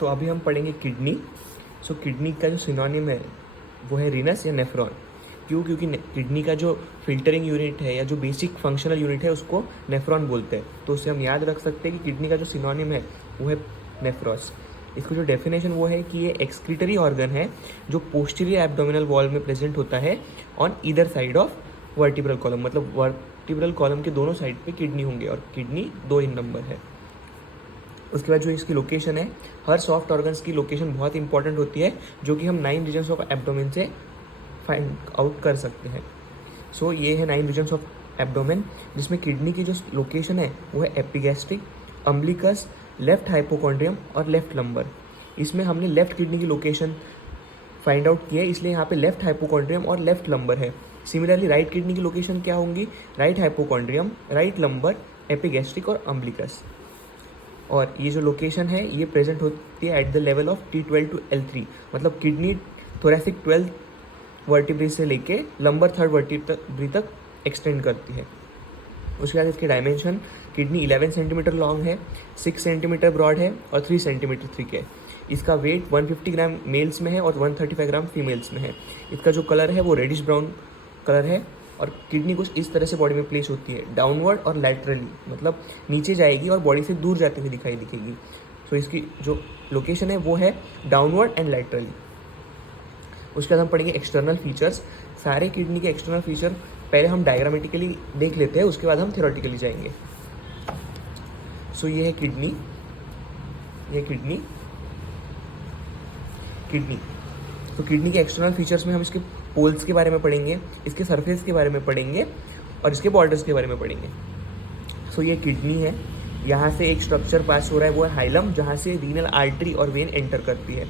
तो अभी हम पढ़ेंगे किडनी। सो किडनी का जो सिनोनिम है वो है रीनस या नेफ्रॉन। क्यों? क्योंकि किडनी का जो फिल्टरिंग यूनिट है या जो बेसिक फंक्शनल यूनिट है उसको नेफ्रॉन बोलते हैं। तो उससे हम याद रख सकते हैं कि किडनी का जो सिनोनिम है वो है नेफ्रॉस। इसको जो डेफिनेशन वो है कि ये एक्सक्रीटरी ऑर्गन है जो पोस्टीरियर एब्डोमिनल वॉल में प्रेजेंट होता है on either side of vertebral column. मतलब वर्टिब्रल कॉलम के दोनों साइड पे किडनी होंगे और किडनी 2 इन नंबर है। उसके बाद जो इसकी लोकेशन है, हर सॉफ्ट ऑर्गन्स की लोकेशन बहुत इंपॉर्टेंट होती है जो कि हम 9 रीजन्स ऑफ एब्डोमेन से फाइंड आउट कर सकते हैं। सो ये है 9 रीजन्स ऑफ एब्डोमेन, जिसमें किडनी की जो लोकेशन है वो है एपिगैस्ट्रिक, अम्बिलिकस, लेफ्ट हाइपोकॉन्ड्रियम और लेफ्ट लंबर। इसमें हमने लेफ्ट किडनी की लोकेशन फाइंड आउट की है, इसलिए यहाँ पे लेफ्ट हाइपोकॉन्ड्रियम और लेफ्ट लंबर है। सिमिलरली राइट किडनी की लोकेशन क्या होंगी? Right hypochondrium, right lumbar, epigastric और अम्बिलिकस। और ये जो लोकेशन है ये प्रेजेंट होती है at the level of T12 to L3। मतलब किडनी थोरेसिक 12 वर्टिब्रे से लेके लंबर 3rd वर्टिब्रे तक एक्सटेंड करती है। उसके बाद इसके डायमेंशन, किडनी 11 सेंटीमीटर लॉन्ग है, 6 सेंटीमीटर ब्रॉड है और 3 सेंटीमीटर थिक है। इसका वेट 150 ग्राम मेल्स में है और 135 ग्राम फीमेल्स में है। इसका जो कलर है वो रेडिश ब्राउन कलर है। और किडनी कुछ इस तरह से बॉडी में प्लेस होती है, डाउनवर्ड और लैटरली, मतलब नीचे जाएगी और बॉडी से दूर जाती हुई दिखाई दिखेगी। सो इसकी जो लोकेशन है वो है डाउनवर्ड एंड लैटरली। उसके बाद हम पढ़ेंगे एक्सटर्नल फीचर्स। सारे किडनी के एक्सटर्नल फीचर पहले हम डायग्रामेटिकली देख लेते हैं, उसके बाद हम थ्योरेटिकली जाएंगे। सो ये है किडनी, ये किडनी। तो किडनी के एक्सटर्नल फीचर्स में हम इसके पोल्स के बारे में पढ़ेंगे, इसके सरफेस के बारे में पढ़ेंगे और इसके बॉर्डर्स के बारे में पढ़ेंगे। सो ये किडनी है, यहाँ से एक स्ट्रक्चर पास हो रहा है वो है हाइलम, जहाँ से रीनल आर्टरी और वेन एंटर करती है।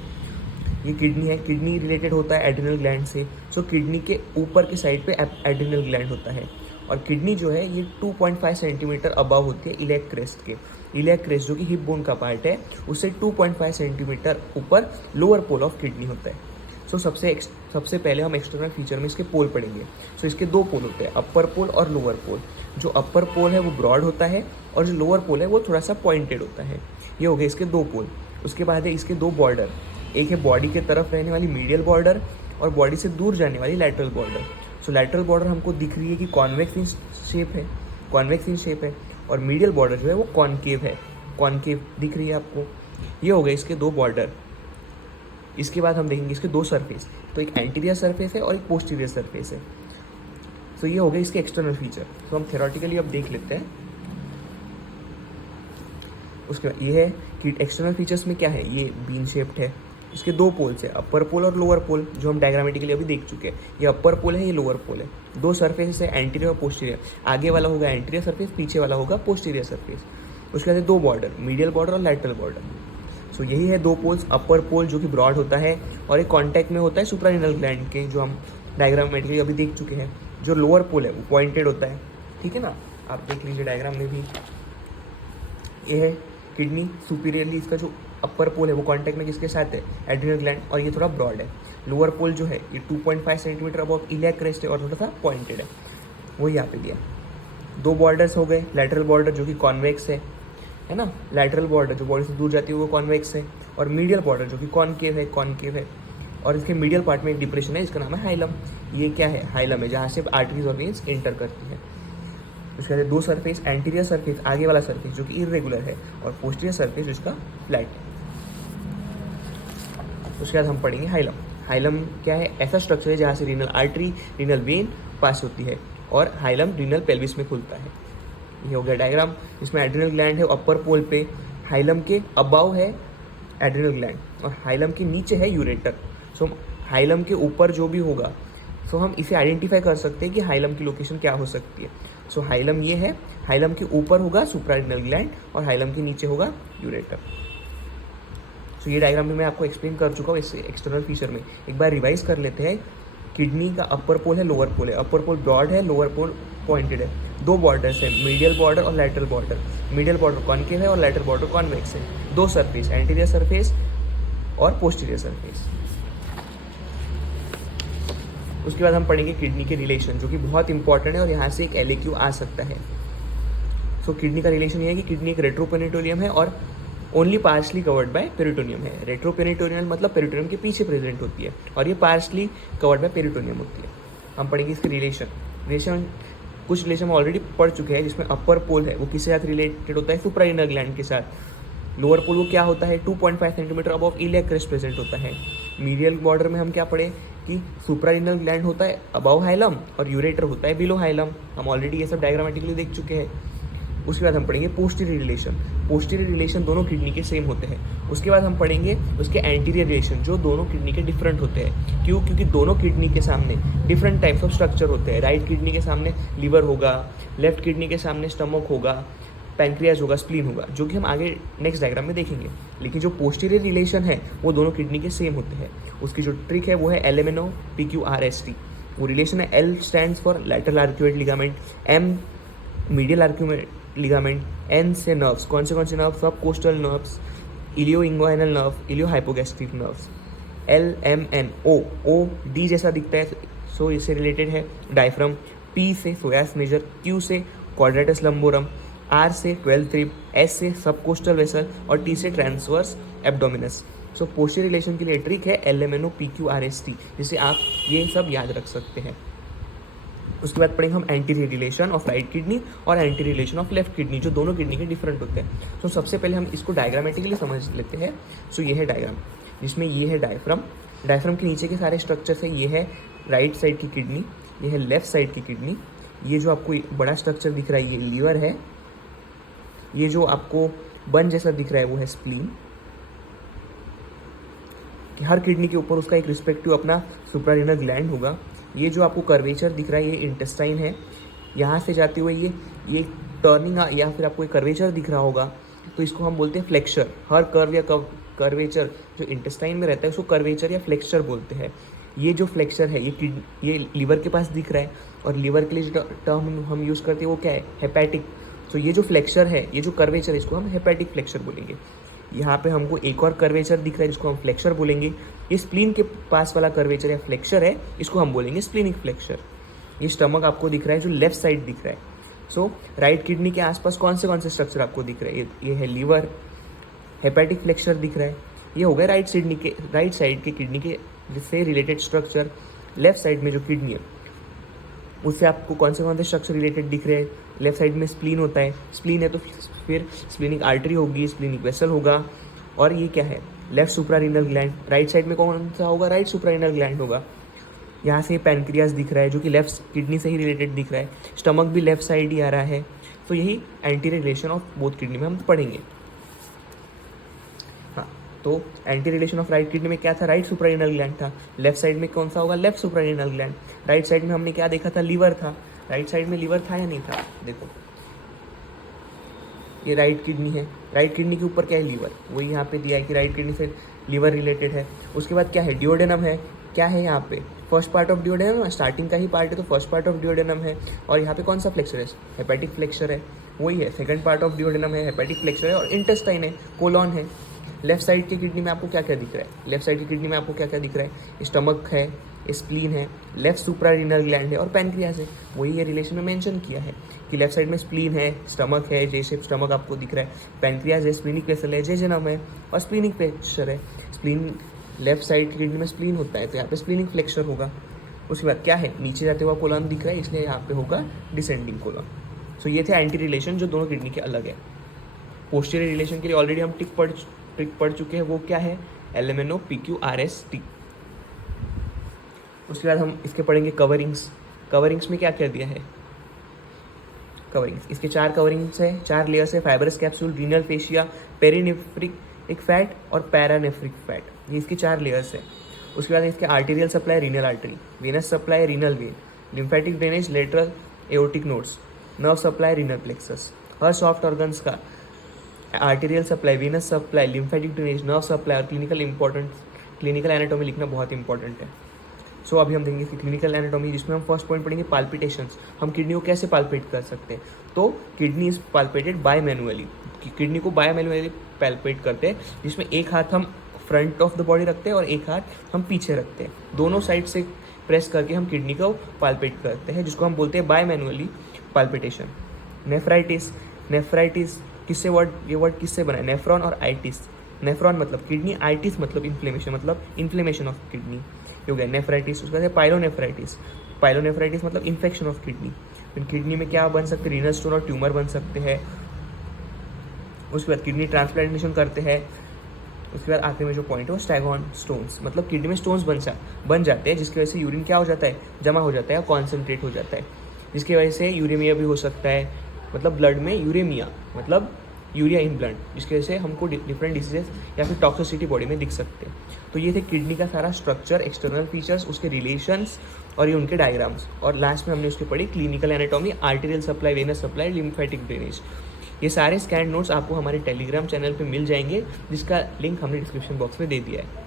ये किडनी है, किडनी रिलेटेड होता है एड्रिनल ग्लैंड से। सो किडनी के ऊपर के साइड पे एड्रिनल ग्लैंड होता है और किडनी जो है ये 2.5 सेंटीमीटर अबव होती है इलियक क्रेस्ट के। इलियक क्रेस्ट जो कि हिप बोन का पार्ट है उससे 2.5 सेंटीमीटर ऊपर लोअर पोल ऑफ किडनी होता है। सो सबसे पहले हम एक्सटर्नल फीचर में इसके पोल पढ़ेंगे। सो इसके 2 पोल होते हैं, अपर पोल और लोअर पोल। जो अपर पोल है वो ब्रॉड होता है और जो लोअर पोल है वो थोड़ा सा पॉइंटेड होता है। ये हो गए इसके 2 पोल। उसके बाद है इसके 2 बॉर्डर, एक है बॉडी के तरफ रहने वाली मीडियल बॉर्डर और बॉडी से दूर जाने वाली लैटरल बॉर्डर। सो लैटरल बॉर्डर हमको दिख रही है कि कॉन्वेक्स इन शेप है और मीडियल बॉर्डर जो है वो कॉनकेव है, कॉनकेव दिख रही है आपको। ये हो गए इसके 2 बॉर्डर। इसके बाद हम देखेंगे इसके 2 सरफेस, तो एक एंटीरियर सरफेस है और एक पोस्टीरियर सरफेस है। सो ये हो गए इसके एक्सटर्नल फीचर। तो हम थ्योरेटिकली अब देख लेते हैं। उसके बाद ये है कि एक्सटर्नल फीचर्स में क्या है, ये बीन शेप्ड है, इसके 2 पोल्स है, अपर पोल और लोअर पोल, जो हम डायग्रामेटिकली अभी देख चुके हैं। ये अपर पोल है, ये लोअर पोल है। 2 सरफेस है, एंटीरियर और पोस्टीरियर। आगे वाला होगा एंटीरियर सरफेस, पीछे वाला होगा पोस्टीरियर सरफेस। उसके बाद 2 बॉर्डर, मीडियल बॉर्डर और लैटरल बॉर्डर। सो यही है 2 पोल्स, अपर पोल जो कि ब्रॉड होता है और एक कॉन्टैक्ट में होता है सुप्रारीनल ग्लैंड के, जो हम डायग्रामेटिकली अभी देख चुके हैं। जो लोअर पोल है वो पॉइंटेड होता है, ठीक है ना, आप देख लीजिए डायग्राम में भी। ये है किडनी, सुपीरियरली इसका जो अपर पोल है वो कॉन्टैक्ट में किसके साथ है, एड्रिनल ग्लैंड, और ये थोड़ा ब्रॉड है। लोअर पोल जो है ये 2.5 सेंटीमीटर अबव इलियक क्रेस्ट है और थोड़ा सा पॉइंटेड है, वो यहाँ पे दिया। 2 बॉर्डर्स हो गए, लैटरल बॉर्डर जो कि कॉन्वेक्स है ना, लैटरल बॉर्डर जो बॉडी से दूर जाती है वो कॉन्वेक्स है, और मीडियल बॉर्डर जो कि कॉनकेव है। और इसके मीडियल पार्ट में एक डिप्रेशन है, इसका नाम है हाइलम। ये क्या है, हाइलम है, जहाँ से आर्टरीज और वेन्स एंटर करती है। उसके बाद 2 सरफेस, एंटीरियर सरफेस आगे वाला सरफेस जो कि इरेगुलर है और पोस्टीरियर सरफेस जिसका फ्लैट है। उसके बाद हम पढ़ेंगे हाइलम। हाइलम क्या है, ऐसा स्ट्रक्चर है जहाँ से रीनल आर्टरी, रीनल वेन पास होती है और हाइलम रीनल पेल्विस में खुलता है। ये हो गया डायग्राम, इसमें एड्रिनल ग्लैंड है अपर पोल पे, हाइलम के अबाव है एड्रिनल ग्लैंड और हाइलम के नीचे है यूरेटर। सो हाइलम के ऊपर जो भी होगा, सो हम इसे आइडेंटिफाई कर सकते हैं कि हाइलम की लोकेशन क्या हो सकती है। सो हाइलम ये है, हाइलम के ऊपर होगा सुप्रारीनल ग्लैंड और हाइलम के नीचे होगा यूरेटर। सो ये डायग्राम में मैं आपको एक्सप्लेन कर चुका हूँ। इससे एक्सटर्नल फीचर में एक बार रिवाइज कर लेते हैं। किडनी का अपर पोल है, लोअर पोल है, अपर पोल ब्रॉड है, लोअर पोल पॉइंटेड है। 2 बॉर्डर्स है, मीडियल बॉर्डर और lateral border. Medial border concave है और लैटरल बॉर्डर कॉन्वेक्स है। 2 सरफेस, एंटीरियर सरफेस और पोस्टीरियर सरफेस। उसके बाद हम पढ़ेंगे किडनी के रिलेशन, जो कि बहुत इंपॉर्टेंट है और यहाँ से एक LAQ आ सकता है। सो किडनी का रिलेशन ये है कि किडनी एक रेट्रोपेरिटोनियम है और only partially covered by peritoneum है। रेट्रोपेरिटोनियल मतलब पेरिटोनियम के पीछे प्रेजेंट होती है, और ये पार्शली कवर्ड बाय पेरिटोनियम होती है। हम पढ़ेंगे इसके रिलेशन कुछ रिलेशन हम ऑलरेडी पढ़ चुके हैं, जिसमें अपर पोल है वो किसके साथ रिलेटेड होता है, सुप्राइनल ग्लैंड के साथ। लोअर पोल वो क्या होता है, 2.5 centimetre above iliac crest present होता है। मीडियल बॉर्डर में हम क्या पढ़े कि सुप्राइनल ग्लैंड होता है अबव हाइलम और यूरेटर होता है बिलो हाइलम। हम ऑलरेडी ये सब डायग्रामेटिकली देख चुके हैं। उसके बाद हम पढ़ेंगे पोस्टीरियर रिलेशन। पोस्टीरियर रिलेशन दोनों किडनी के सेम होते हैं। उसके बाद हम पढ़ेंगे उसके एंटीरियर रिलेशन, जो दोनों किडनी के डिफरेंट होते हैं। क्यों? क्योंकि दोनों किडनी के सामने डिफरेंट टाइप्स ऑफ स्ट्रक्चर होते हैं। राइट किडनी के सामने लीवर होगा, लेफ्ट किडनी के सामने स्टमक होगा, पैंक्रियाज होगा, स्प्लीन होगा, जो कि हम आगे नेक्स्ट डायग्राम में देखेंगे। लेकिन जो पोस्टीरियर रिलेशन है वो दोनों किडनी के सेम होते हैं। उसकी जो ट्रिक है वो है LMNO PQRST। वो रिलेशन है, L stands for lateral arcuate ligament, M medial arcuate ligament, N से नर्व्स। कौन से nerves? Subcostal nerves, ilioinguinal nerve, iliohypogastric nerves. LMNO, O D जैसा दिखता है, सो इससे रिलेटेड है डायफ्राम। P से सोयास मेजर, Q से क्वाड्रेटस लंबोरम, R से 12th रिब, S से सब कोस्टल वेसल और T से ट्रांसवर्स एब्डोमिनस। सो पोस्टीरियर रिलेशन के लिए ट्रिक है LMNO PQRST, जिसे आप ये सब याद रख सकते हैं। उसके बाद पढ़ेंगे हम anterior relation of right kidney और anterior relation of left kidney, जो दोनों किडनी के डिफरेंट होते हैं। सो सबसे पहले हम इसको डायग्रामेटिकली समझ लेते हैं। सो ये है डायग्राम, जिसमें ये है डायफ्राम। डायफ्राम के नीचे के सारे स्ट्रक्चर्स है। ये है राइट साइड की किडनी, ये है लेफ्ट साइड की किडनी। ये जो आपको बड़ा स्ट्रक्चर दिख रहा है ये लीवर है। ये जो आपको बन जैसा दिख रहा है वो है स्प्लीन। हर किडनी के ऊपर उसका एक रिस्पेक्टिव अपना सुप्रारिनल ग्लैंड होगा। ये जो आपको कर्वेचर दिख रहा है ये इंटेस्टाइन है। यहाँ से जाते हुए ये टर्निंग या फिर आपको एक कर्वेचर दिख रहा होगा, तो इसको हम बोलते हैं फ्लेक्चर। हर कर्व या कर्वेचर जो इंटेस्टाइन में रहता है उसको कर्वेचर या फ्लेक्चर बोलते हैं। ये जो फ्लेक्चर है ये लीवर के पास दिख रहा है, और लीवर के लिए जो टर्म हम यूज़ करते हैं वो क्या है, हेपेटिक। तो ये जो फ्लेक्चर है, ये जो कर्वेचर है, इसको हम हेपेटिक फ्लेक्चर बोलेंगे। यहाँ पे हमको एक और कर्वेचर दिख रहा है जिसको हम फ्लेक्चर बोलेंगे। ये स्प्लीन के पास वाला कर्वेचर या फ्लेक्चर है, इसको हम बोलेंगे स्प्लीनिक फ्लेक्चर। ये स्टमक आपको दिख रहा है जो लेफ्ट साइड दिख रहा है। सो राइट किडनी के आसपास कौन से स्ट्रक्चर आपको दिख रहा है? ये है लीवर, हेपेटिक फ्लेक्चर दिख रहा है। ये हो गया राइट साइड के किडनी के से रिलेटेड स्ट्रक्चर। लेफ्ट साइड में जो किडनी है उससे आपको कौन से स्ट्रक्चर रिलेटेड दिख रहे हैं? लेफ्ट साइड में स्प्लीन होता है। स्प्लीन है तो फिर स्प्लीनिक आर्टरी होगी, स्प्लीनिक वेसल होगा। और ये क्या है? Left suprarenal gland. Right side में कौन सा होगा? राइट सुप्रारिनल ग्लैंड होगा। यहाँ से पैनक्रियास दिख रहा है जो कि लेफ्ट किडनी से ही रिलेटेड दिख रहा है। स्टमक भी लेफ्ट साइड ही आ रहा है। तो यही anterior relation of both kidney में हम पढ़ेंगे। हाँ, तो anti relation of right kidney में क्या था? राइट सुप्रारिनल ग्लैंड था। लेफ्ट साइड में कौन सा होगा? Left suprarenal gland. Right side में हमने क्या देखा था? लीवर था। राइट साइड में लीवर था या नहीं था? देखो ये राइट किडनी है। राइट किडनी के ऊपर क्या है? लीवर। वही यहाँ पे दिया है कि राइट किडनी से लीवर रिलेटेड है। उसके बाद क्या है? डिओडेनम है। क्या है यहाँ पे? First part of duodenum, starting का ही पार्ट है तो फर्स्ट पार्ट ऑफ डिओडेनम है। और यहाँ पे कौन सा फ्लेक्चर है? हेपेटिक फ्लेक्चर है। वही है, सेकंड पार्ट ऑफ डिओडेनम है, हेपेटिक फ्लेक्चर है। और इंटेस्टाइन है, कोलॉन है। लेफ्ट साइड की किडनी में आपको क्या क्या दिख रहा है? लेफ्ट साइड की किडनी में आपको क्या क्या दिख रहा है? स्टमक है, स्प्लीन है, लेफ्ट सुप्रारिनल ग्लैंड है और पैनक्रियास है। वही ये रिलेशन में मेंशन किया है कि लेफ्ट साइड में स्प्लीन है, स्टमक है, जे शेप स्टमक आपको दिख रहा है, पैनक्रियास है, स्प्लीनिक वेसल है, जेजेनम है और स्प्लीनिक फ्लेक्चर है। स्प्लीन लेफ्ट साइड की किडनी में स्प्लीन होता है तो यहाँ पे स्प्लीनिक फ्लेक्चर होगा। उसके बाद क्या है? नीचे जाते हुआ कोलन दिख रहा है, इसलिए यहाँ पे होगा डिसेंडिंग कोलन। सो ये थे एंटी रिलेशन जो दोनों किडनी के अलग है। पोस्टीरियर रिलेशन के लिए ऑलरेडी हम ट्रिक पढ़ चुके हैं, वो क्या है? LMNO PQRST। उसके बाद हम इसके पढ़ेंगे कवरिंग्स। कवरिंग्स में क्या क्या दिया है? कवरिंग्स, इसके 4 कवरिंग्स है, 4 लेयर्स है। फाइबरस कैप्सूल, रीनल फेशिया, पेरिनेफ्रिक एक फैट और पैरानेफ्रिक फैट, ये इसके 4 लेयर्स है। उसके बाद इसके arterial supply, renal artery, venous supply, renal vein, lymphatic drainage, lateral aortic nodes, nerve supply, renal plexus. हर सॉफ्ट ऑर्गन्स का arterial supply, venous supply, lymphatic drainage, nerve supply और क्लिनिकल एनाटॉमी लिखना बहुत इंपॉर्टेंट है। सो अभी हम देखेंगे इसकी क्लिनिकल एनाटॉमी, जिसमें हम फर्स्ट पॉइंट पढ़ेंगे पाल्पिटेशंस। हम किडनी को कैसे पाल्पेट कर सकते हैं? तो kidney is palpated bimanually. Kidney को बाय मैनुअली पाल्पेट करते हैं, जिसमें एक हाथ हम फ्रंट ऑफ द बॉडी रखते हैं और एक हाथ हम पीछे रखते हैं। दोनों साइड से प्रेस करके हम किडनी को पाल्पेट करते हैं, जिसको हम बोलते हैं बाय मैनुअली पाल्पिटेशन। नेफ्राइटिस किससे ये वर्ड किससे बना है, नेफ्रॉन और आइटिस। नेफ्रॉन मतलब किडनी, आइटिस मतलब इन्फ्लेमेशन, मतलब इन्फ्लेमेशन ऑफ किडनी, ये हो गया नेफ्राइटिस। उसके बाद पाइलोनेफ्राइटिस, पाइलोनेफ्राइटिस मतलब इन्फेक्शन ऑफ किडनी। फिर किडनी में क्या बन सकते हैं, रीनल स्टोन और ट्यूमर बन सकते हैं। उसके बाद किडनी ट्रांसप्लांटेशन करते हैं। उसके बाद आखिरी में जो पॉइंट है वो स्टैगॉन स्टोन्स, मतलब किडनी में स्टोन्स बन जाते हैं, जिसकी वजह से यूरिन क्या हो जाता है, जमा हो जाता है, कॉन्सेंट्रेट हो जाता है, जिसकी वजह से यूरेमिया भी हो सकता है, मतलब ब्लड में यूरेमिया मतलब यूरिया इन ब्लड, जिसकी वजह से हमको डिफरेंट डिसीजेस या फिर टॉक्सिसिटी बॉडी में दिख सकते हैं। तो ये थे किडनी का सारा स्ट्रक्चर, एक्सटर्नल फीचर्स, उसके रिलेशंस और ये उनके डायग्राम्स। और लास्ट में हमने उसकी पढ़ी clinical anatomy, arterial supply, venous supply, lymphatic drainage. ये सारे स्कैन नोट्स आपको हमारे टेलीग्राम चैनल पे मिल जाएंगे, जिसका लिंक हमने डिस्क्रिप्शन बॉक्स में दे दिया है।